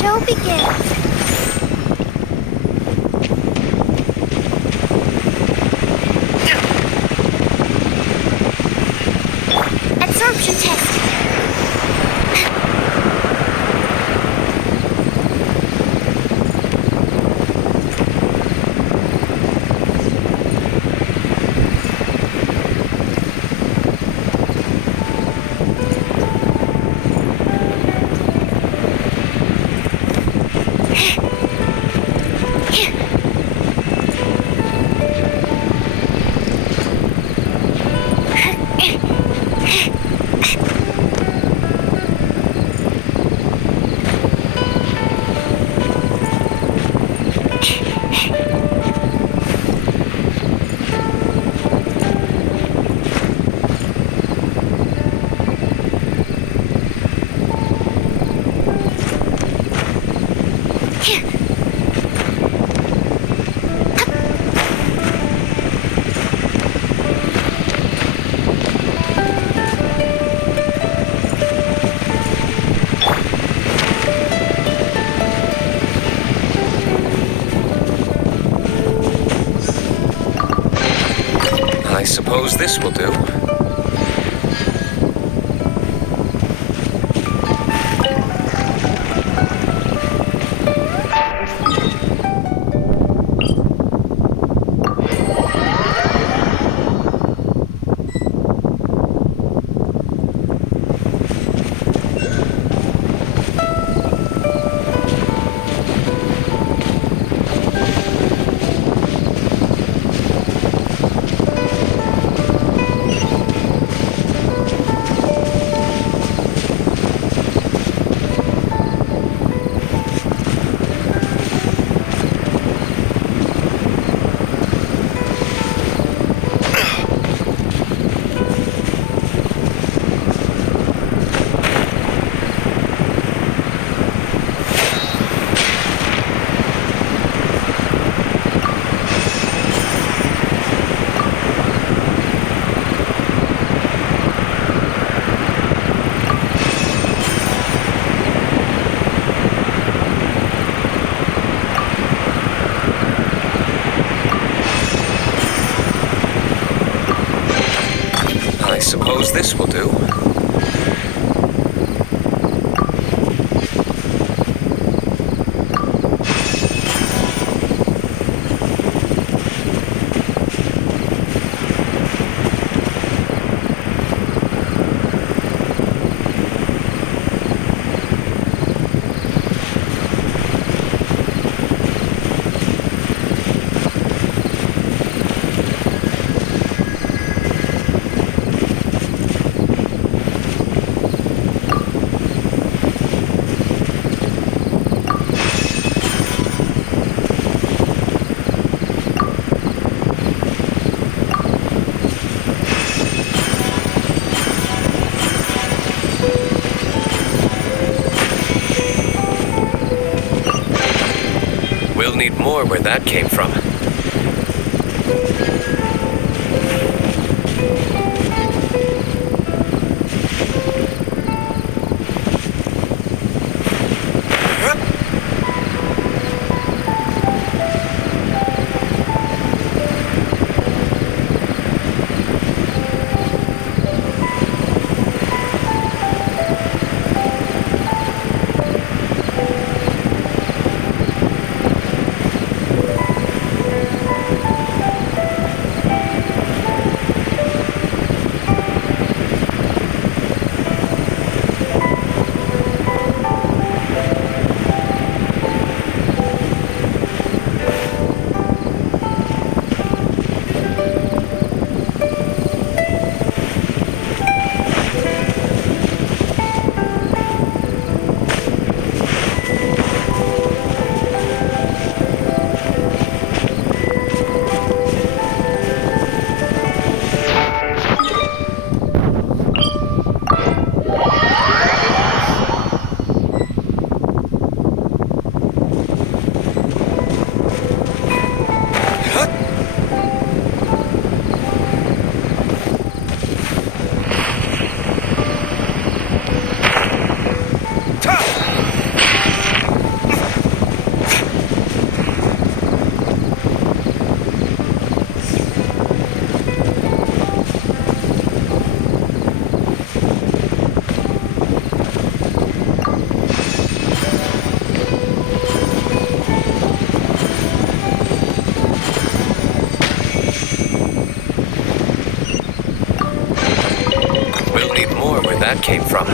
show begins. Absorption test. I suppose this will do. I suppose this will do. We'll need more where that came from. that came from.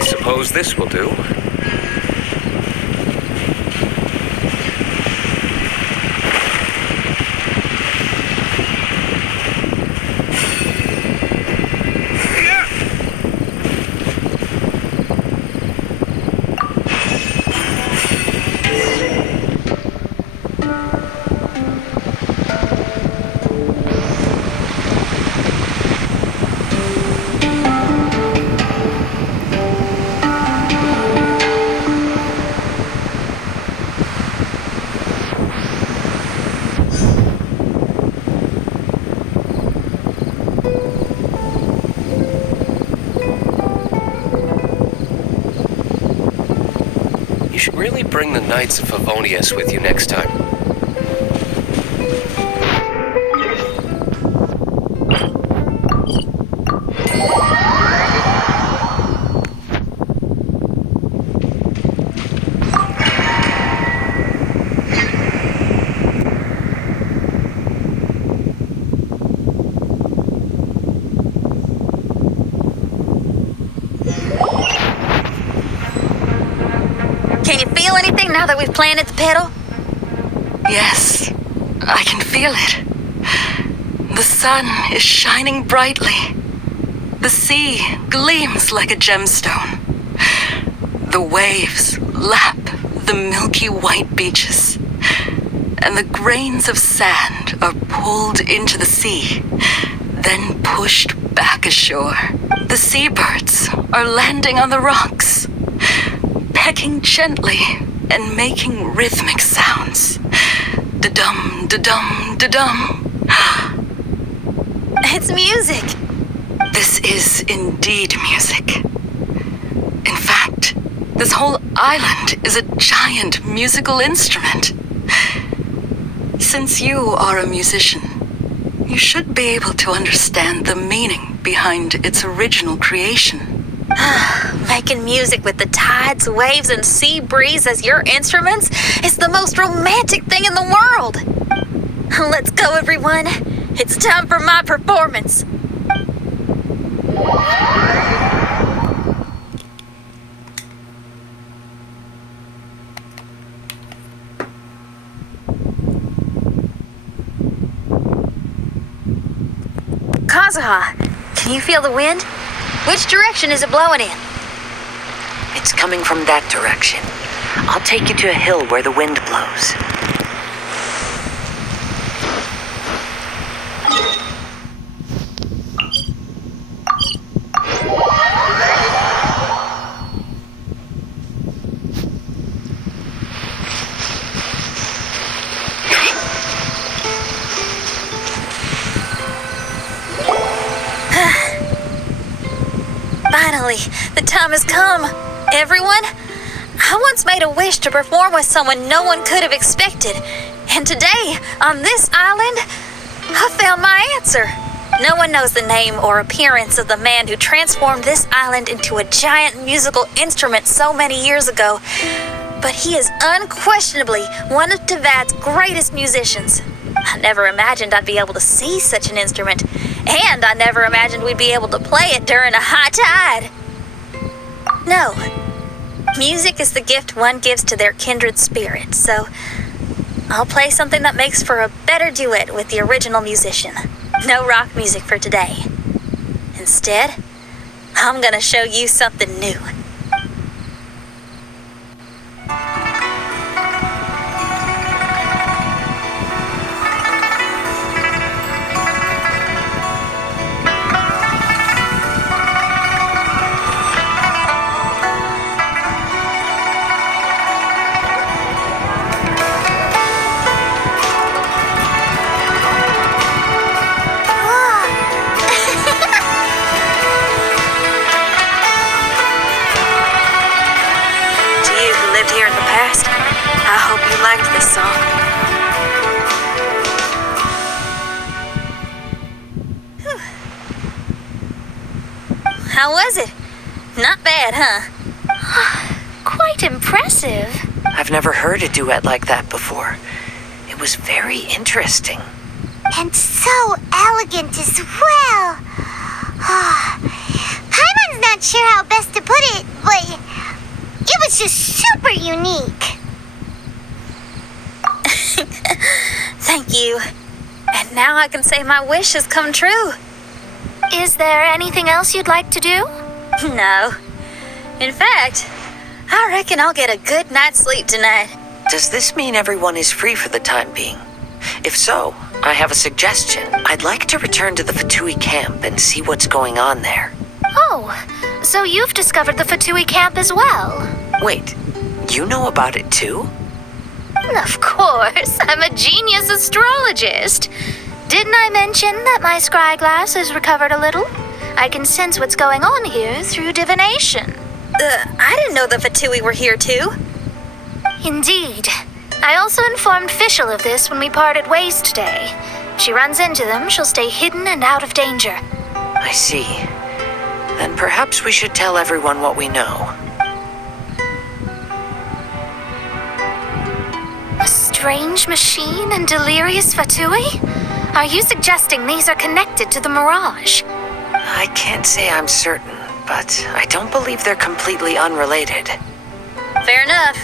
Suppose this will do. You should really bring the Knights of Favonius with you next time. Can you feel anything now that we've planted the pedal? Yes, I can feel it. The sun is shining brightly. The sea gleams like a gemstone. The waves lap the milky white beaches. And the grains of sand are pulled into the sea, then pushed back ashore. The seabirds are landing on the rocks, pecking gently and making rhythmic sounds. Da-dum, da-dum, da-dum. It's music. This is indeed music. In fact, this whole island is a giant musical instrument. Since you are a musician, you should be able to understand the meaning behind its original creation. Making music with the tides, waves, and sea breeze as your instruments is the most romantic thing in the world. Let's go, everyone. It's time for my performance. Kazuha, can you feel the wind? Which direction is it blowing in? It's coming from that direction. I'll take you to a hill where the wind blows. Finally, the time has come. Everyone, I once made a wish to perform with someone no one could have expected. And today, on this island, I found my answer. No one knows the name or appearance of the man who transformed this island into a giant musical instrument so many years ago. But he is unquestionably one of Teyvat's greatest musicians. I never imagined I'd be able to see such an instrument. And I never imagined we'd be able to play it during a high tide. No. Music is the gift one gives to their kindred spirit, so I'll play something that makes for a better duet with the original musician. No rock music for today. Instead, I'm gonna show you something new. I hope you liked this song. How was it? Not bad, huh? Quite impressive. I've never heard a duet like that before. It was very interesting. And so elegant as well. Hyman's not sure how best to put it, but it was just super unique. Thank you. And now I can say my wish has come true. Is there anything else you'd like to do? No. In fact, I reckon I'll get a good night's sleep tonight. Does this mean everyone is free for the time being? If so, I have a suggestion. I'd like to return to the Fatui camp and see what's going on there. Oh, so you've discovered the Fatui camp as well? Wait, you know about it too? Of course, I'm a genius astrologist. Didn't I mention that my scry glass has recovered a little? I can sense what's going on here through divination. I didn't know the Fatui were here too. Indeed. I also informed Fischl of this when we parted ways today. If she runs into them, she'll stay hidden and out of danger. I see. Then perhaps we should tell everyone what we know. A strange machine and delirious Fatui? Are you suggesting these are connected to the Mirage? I can't say I'm certain, but I don't believe they're completely unrelated. Fair enough.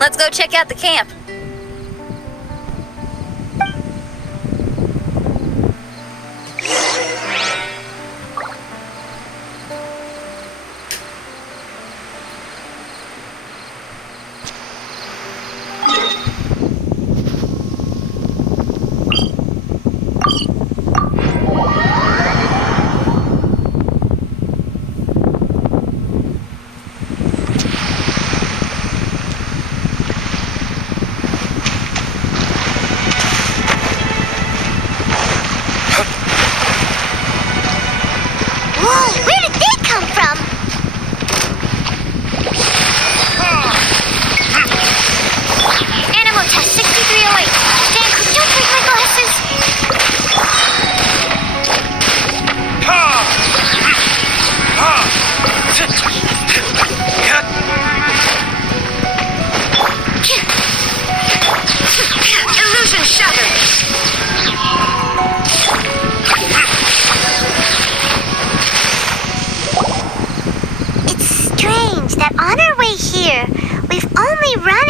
Let's go check out the camp.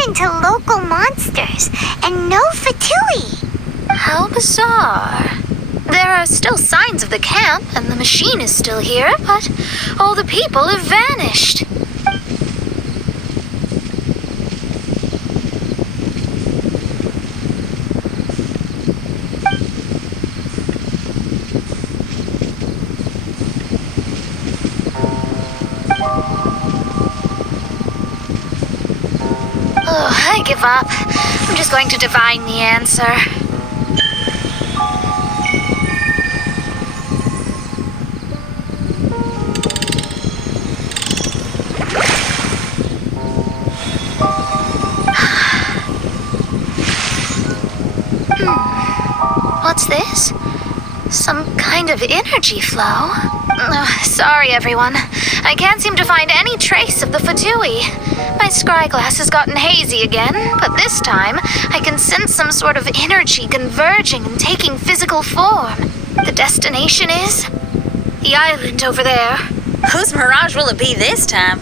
into local monsters and no Fatui. How bizarre. There are still signs of the camp, and the machine is still here, but all the people have vanished. Oh, I give up. I'm just going to divine the answer. What's this? Some kind of energy flow? Oh, sorry, everyone. I can't seem to find any trace of the Fatui. My scry glass has gotten hazy again, but this time I can sense some sort of energy converging and taking physical form. The destination is the island over there. Whose mirage will it be this time?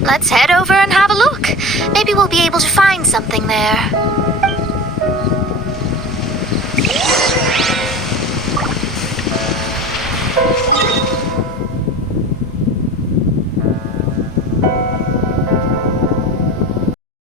Let's head over and have a look. Maybe we'll be able to find something there.